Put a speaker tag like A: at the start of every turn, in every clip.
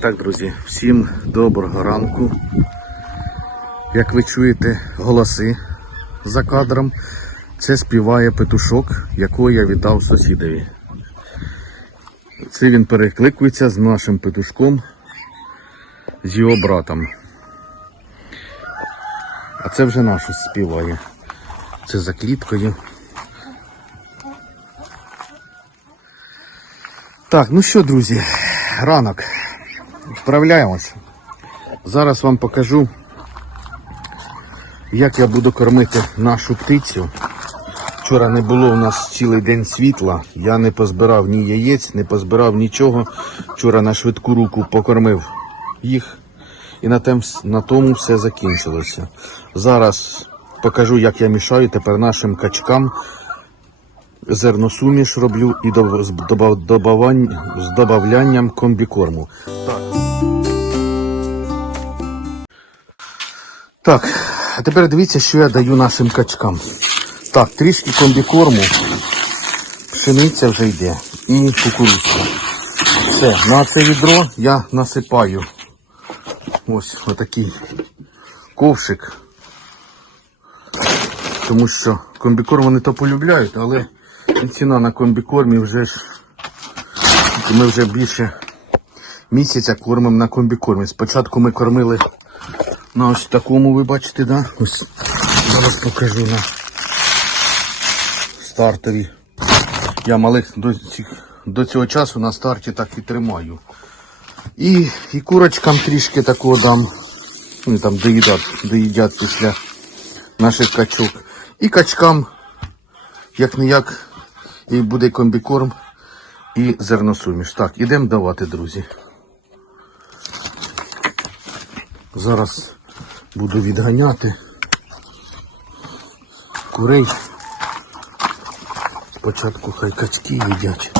A: Так, друзі, всім доброго ранку. Як ви чуєте голоси за кадром, це співає петушок, якого я віддав сусідові. Це він перекликується з нашим петушком, з його братом. А це вже наш співає. Це за кліткою. Так, ну що, друзі, ранок. Вправляємось. Зараз вам покажу, як я буду кормити нашу птицю. Вчора не було у нас цілий день світла. Я не позбирав ні яєць, не позбирав нічого. Вчора на швидку руку покормив їх. І на, тем, на тому все закінчилося. Зараз покажу, як я мішаю тепер нашим качкам зерносуміш роблю і з добавлянням комбікорму. Так. Так, а тепер дивіться, що я даю нашим качкам. Так, трішки комбікорму, пшениця вже йде і кукурудзка. Все, на це відро я насипаю ось отакий ковшик. Тому що комбікорм вони то полюбляють, але ціна на комбікормі вже ж ми вже більше місяця кормимо на комбікормі. Спочатку ми кормили на ось такому, ви бачите, да? Ось зараз покажу на стартові. Я малих до, до цього часу на старті так і тримаю. І, і курочкам трішки такого дам. Вони там доїдять, доїдять після наших качок. І качкам, як не як, і буде комбікорм і зерносуміш. Так, ідемо давати, друзі. Зараз буду відганяти курей. Спочатку хай качки їдять.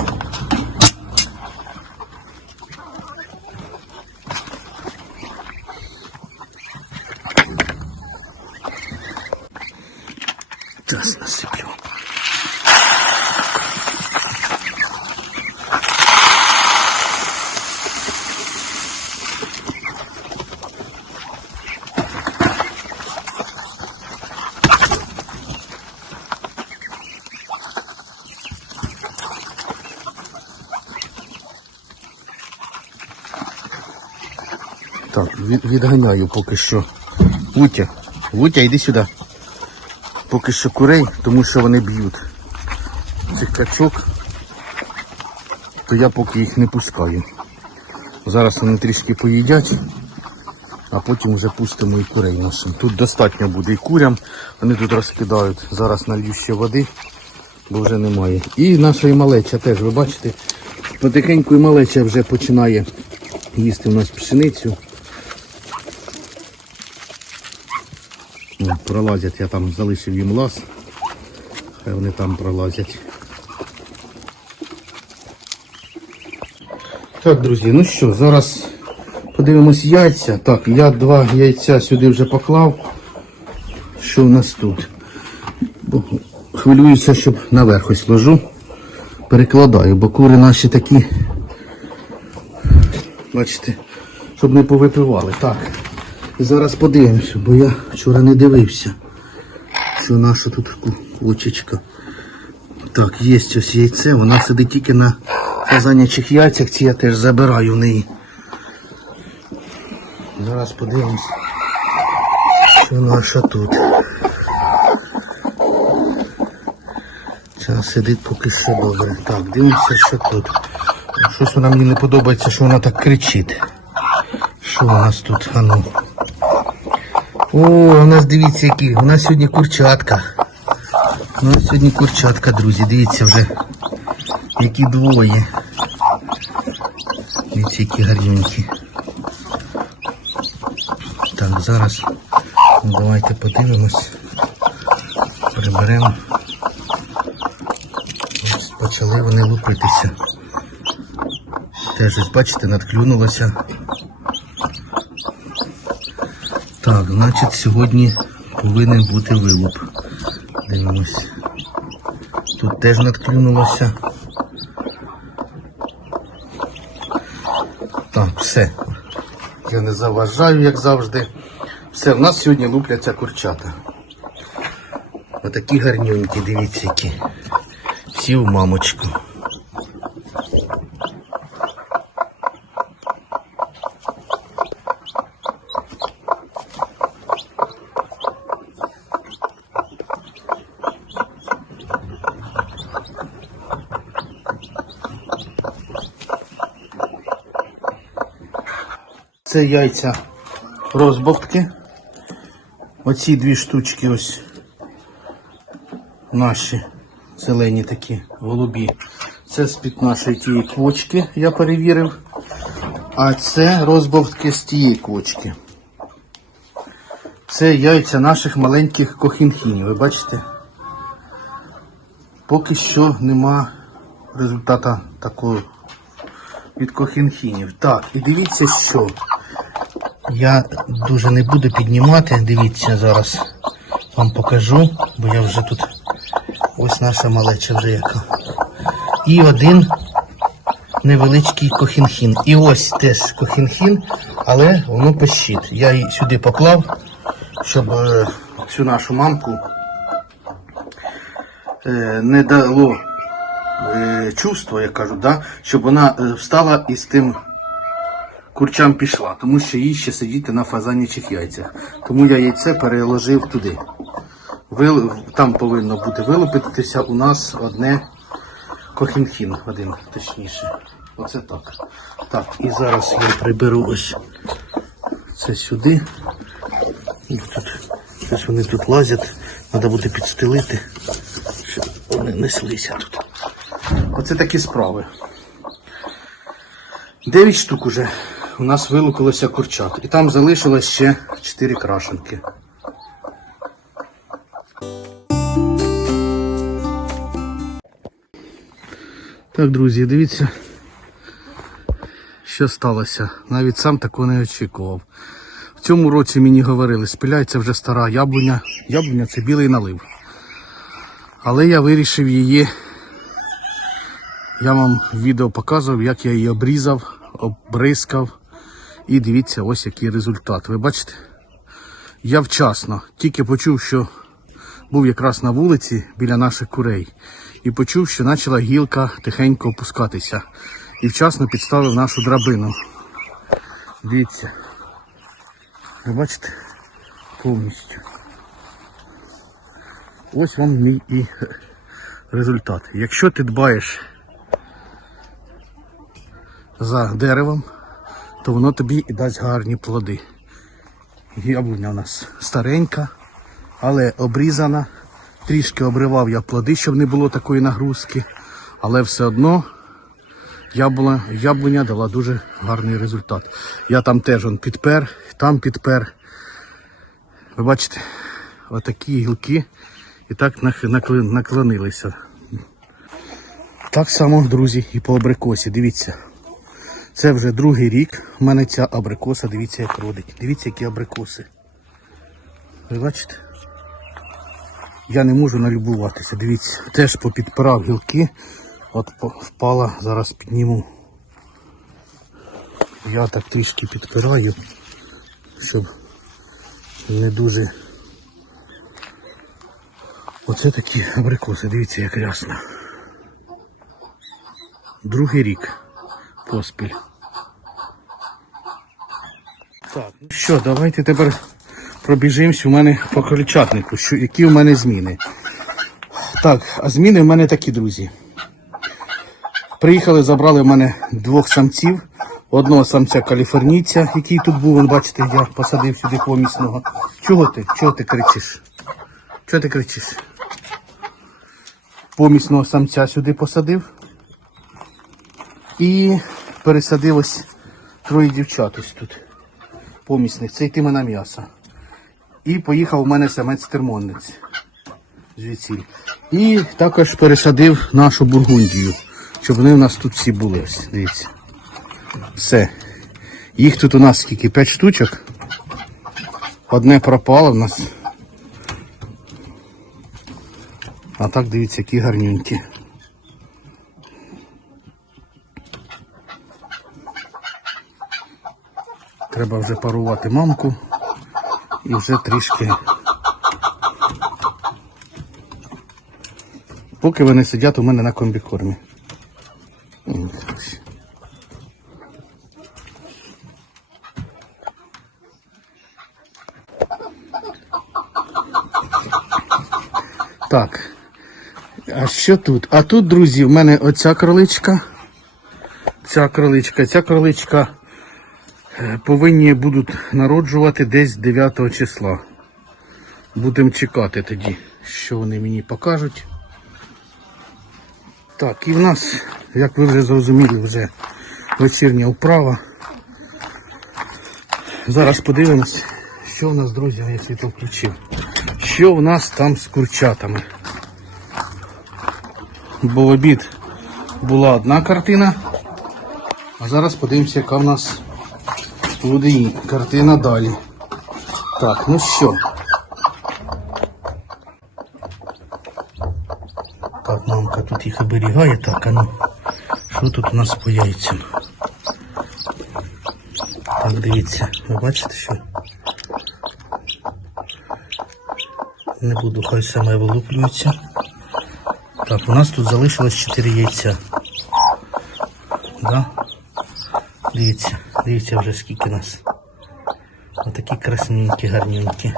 A: Відганяю поки що. Вутя, Вутя, йди сюди. Поки що курей, тому що вони б'ють цих качок, то я поки їх не пускаю. Зараз вони трішки поїдять, а потім вже пустимо і курей нашим. Тут достатньо буде і курям, вони тут розкидають. Зараз налью ще води, бо вже немає. І наша і малеча теж, ви бачите, потихеньку і малеча вже починає їсти у нас пшеницю. Пролазять, я там залишив їм лаз. Хай вони там пролазять. Так, друзі, ну що, зараз подивимось яйця. Так, я два яйця сюди вже поклав. Що в нас тут? Хвилююся, щоб наверх ось ложу. Перекладаю, бо кури наші такі. Бачите, щоб не повипивали. Так. Зараз подивимося, бо я вчора не дивився, що наша тут кучечка. Так, є ось яйце, вона сидить тільки на фазанячих яйцях, ці я теж забираю в неї. Зараз подивимось, що наша тут. Ця сидить поки що добре. Так, дивимося, що тут. Щось вона мені не подобається, що вона так кричить. Що у нас тут? А ну. О, у нас дивіться які. У нас сьогодні курчатка. У нас сьогодні курчатка, друзі. Дивіться вже. Які двоє. Дивіться, які гарненькі. Так, зараз давайте подивимось. Приберемо. Ось почали вони лупитися. Теж ось, бачите, надклюнулося. Так, значить сьогодні повинен бути вилуп. Дивимось. Тут теж надклюнулося. Так, все. Я не заважаю, як завжди. Все, в нас сьогодні лупляться курчата. Отакі гарнюнькі, дивіться, які. Всі в мамочку. Це яйця розбовтки. Оці дві штучки ось наші зелені такі голубі. Це з-під нашої тієї квочки, я перевірив. А це розбовтки з тієї квочки. Це яйця наших маленьких кохінхінів. Ви бачите? Поки що нема результата такого від кохінхінів. Так, і дивіться, що. Я дуже не буду піднімати, дивіться, зараз вам покажу, бо я вже тут ось наша малеча вже яка. І один невеличкий кохінхін. І ось теж кохінхін, але воно пищить. Я її сюди поклав, щоб е, цю нашу мамку е, не дало е, чувство, як кажуть, да, щоб вона е, встала і з тим курчам пішла, тому що їй ще сидіти на фазанічих яйцях. Тому я яйце переложив туди. Вил... Там повинно бути вилупитися у нас одне кохінхін, один точніше. Оце так. Так, і зараз я приберу ось це сюди. Їх тут, щось вони тут лазять, треба буде підстелити, щоб вони неслися тут. Оце такі справи. Дев'ять штук уже у нас вилупилося курчат. І там залишилось ще чотири крашенки. Так, друзі, дивіться, що сталося. Навіть сам такого не очікував. В цьому році мені говорили, спиляється вже стара яблуня. Яблуня це білий налив. Але я вирішив її я вам відео показував, як я її обрізав, обрискав. І дивіться, ось який результат. Ви бачите? Я вчасно тільки почув, що був якраз на вулиці біля наших курей. І почув, що почала гілка тихенько опускатися. І вчасно підставив нашу драбину. Дивіться. Ви бачите? Повністю. Ось вам мій і результат. Якщо ти дбаєш за деревом, то воно тобі і дасть гарні плоди. Яблуня у нас старенька, але обрізана. Трішки обривав я плоди, щоб не було такої нагрузки. Але все одно яблуня, яблуня дала дуже гарний результат. Я там теж он підпер, там підпер. Ви бачите, отакі гілки і так наклонилися. Так само, друзі, і по абрикосі. Дивіться. Це вже другий рік. У мене ця абрикоса, дивіться, як родить. Дивіться, які абрикоси. Ви бачите? Я не можу налюбуватися. Дивіться, теж попідпирав гілки. От впала, зараз підніму. Я так трішки підпираю, щоб не дуже. Оце такі абрикоси, дивіться, як рясно. Другий рік поспіль. Так, що, давайте тепер пробіжимось у мене по крольчатнику, що, які у мене зміни. Так, а зміни в мене такі, друзі. Приїхали, забрали в мене двох самців. Одного самця каліфорнійця, який тут був, бачите, я посадив сюди помісного. Чого ти? Чого ти кричиш? Чого ти кричиш? Помісного самця сюди посадив. І пересадив ось троє дівчат ось тут. Помісних. Це йтиме на м'ясо. І поїхав у мене самець термонниць. Звідси. І також пересадив нашу бургундію, щоб вони у нас тут всі були. Ось, дивіться. Все. Їх тут у нас скільки? 5 штучок. Одне пропало в нас. А так дивіться, які гарнюнькі. Треба вже парувати мамку і вже трішки. Поки вони сидять у мене на комбікормі. Так. А що тут? А тут, друзі, в мене оця кроличка. Ця кроличка, ця кроличка повинні будуть народжувати десь 9 числа. Будемо чекати тоді, що вони мені покажуть. Так, і в нас, як ви вже зрозуміли, вже вечірня вправа. Зараз подивимось, що в нас, друзі, я світло включив. Що в нас там з курчатами. Бо в обід була одна картина, а зараз подивимося, яка в нас буде і картина далі. Так, ну що. Так, мамка тут їх оберігає. Так, а ну, що тут у нас по яйцям? Так, дивіться, ви бачите що? Не буду, хай саме вилуплюється. Так, у нас тут залишилось 4 яйця. Да? Дивіться, дивіться вже скільки нас. Отакі красненькі, гарненькі.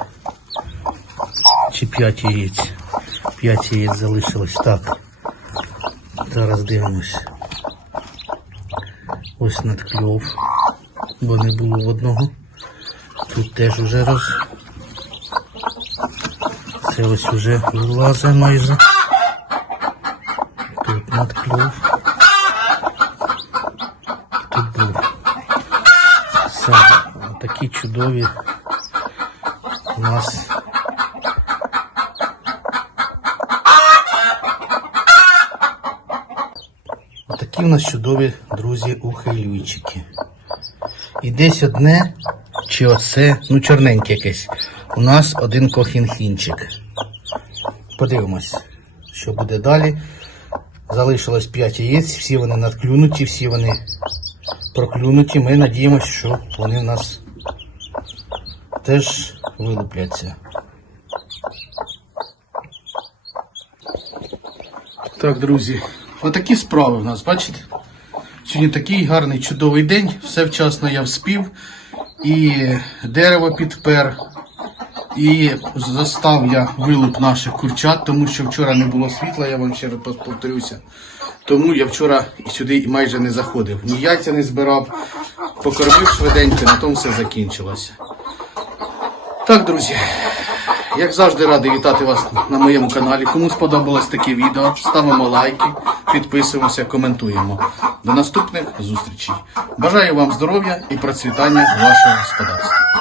A: Чи 5 яєць. 5 яєць залишилось. Так. Зараз дивимось. Ось надкльов. Бо не було в одного. Тут теж уже роз. Це ось уже вилазить майже. Тут надкльов. Тут був. Все, такі чудові у нас. Отакі у нас чудові друзі ухилюйчики. І десь одне, чи оце, ну чорненьке якесь. У нас один кохінхінчик. Подивимось, що буде далі. Залишилось 5 яєць, всі вони надклюнуті, всі вони проклюнуті. Ми надіємося, що вони в нас теж вилупляться. Так, друзі, отакі справи в нас, бачите? Сьогодні такий гарний чудовий день, все вчасно я вспів. І дерево підпер, і застав я вилуп наших курчат, тому що вчора не було світла, я вам ще раз повторюся. Тому я вчора сюди майже не заходив. Ні яйця не збирав, покормив швиденько, на тому все закінчилося. Так, друзі, як завжди радий вітати вас на моєму каналі. Кому сподобалось таке відео, ставимо лайки, підписуємося, коментуємо. До наступних зустрічей. Бажаю вам здоров'я і процвітання вашого господарства.